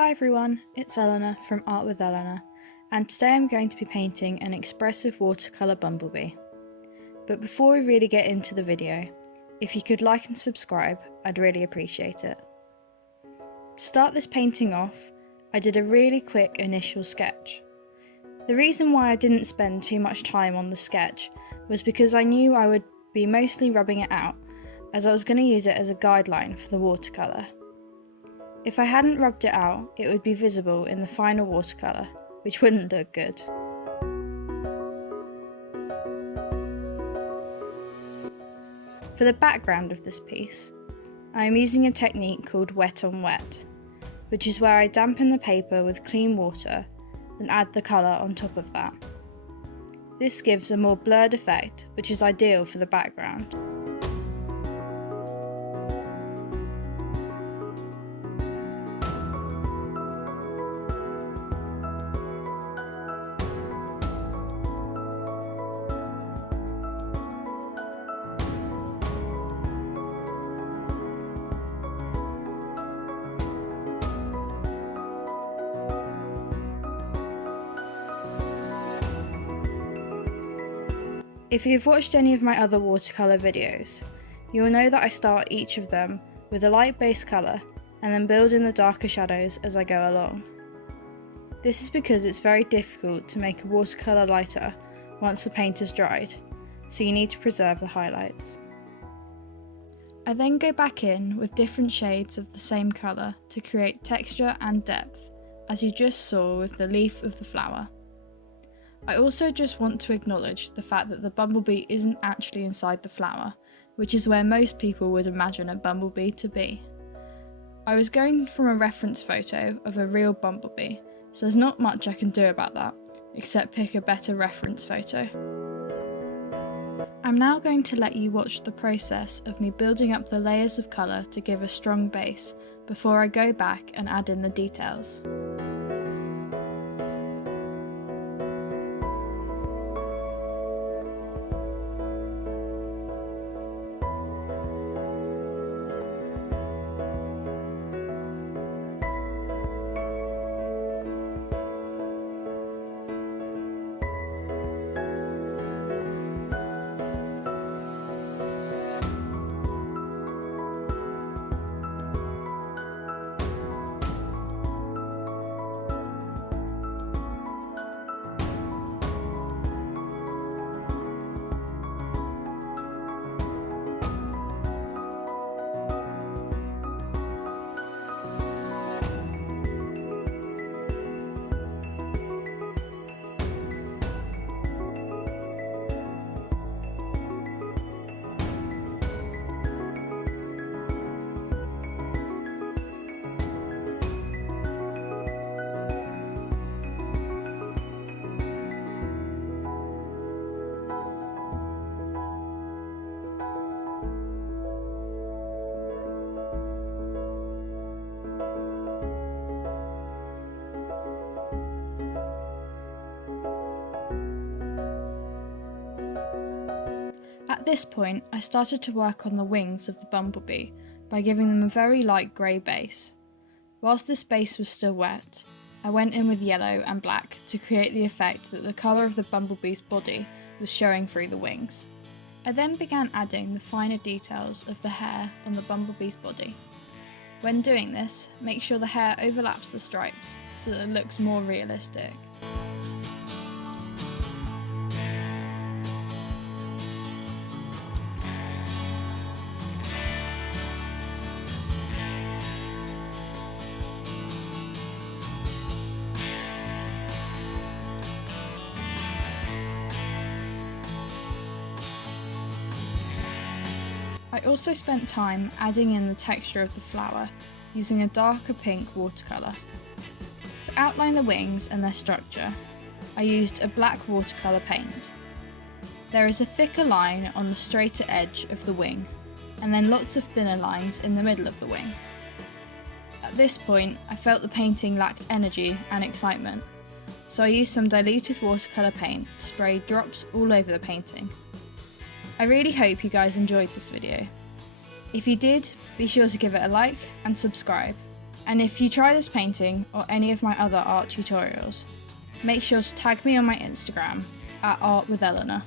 Hi everyone, it's Eleanor from Art with Eleanor, and today I'm going to be painting an expressive watercolour bumblebee. But before we really get into the video, if you could like and subscribe, I'd really appreciate it. To start this painting off, I did a really quick initial sketch. The reason why I didn't spend too much time on the sketch was because I knew I would be mostly rubbing it out, as I was going to use it as a guideline for the watercolour. If I hadn't rubbed it out, it would be visible in the final watercolour, which wouldn't look good. For the background of this piece, I am using a technique called wet on wet, which is where I dampen the paper with clean water, then add the colour on top of that. This gives a more blurred effect, which is ideal for the background. If you've watched any of my other watercolour videos, you will know that I start each of them with a light base colour and then build in the darker shadows as I go along. This is because it's very difficult to make a watercolour lighter once the paint has dried, so you need to preserve the highlights. I then go back in with different shades of the same colour to create texture and depth, as you just saw with the leaf of the flower. I also just want to acknowledge the fact that the bumblebee isn't actually inside the flower, which is where most people would imagine a bumblebee to be. I was going from a reference photo of a real bumblebee, so there's not much I can do about that, except pick a better reference photo. I'm now going to let you watch the process of me building up the layers of colour to give a strong base, before I go back and add in the details. At this point, I started to work on the wings of the bumblebee by giving them a very light grey base. Whilst this base was still wet, I went in with yellow and black to create the effect that the colour of the bumblebee's body was showing through the wings. I then began adding the finer details of the hair on the bumblebee's body. When doing this, make sure the hair overlaps the stripes so that it looks more realistic. I also spent time adding in the texture of the flower using a darker pink watercolour. To outline the wings and their structure, I used a black watercolour paint. There is a thicker line on the straighter edge of the wing, and then lots of thinner lines in the middle of the wing. At this point, I felt the painting lacked energy and excitement, so I used some diluted watercolour paint to spray drops all over the painting. I really hope you guys enjoyed this video. If you did, be sure to give it a like and subscribe, And if you try this painting or any of my other art tutorials, make sure to tag me on my Instagram @artwitheleanor.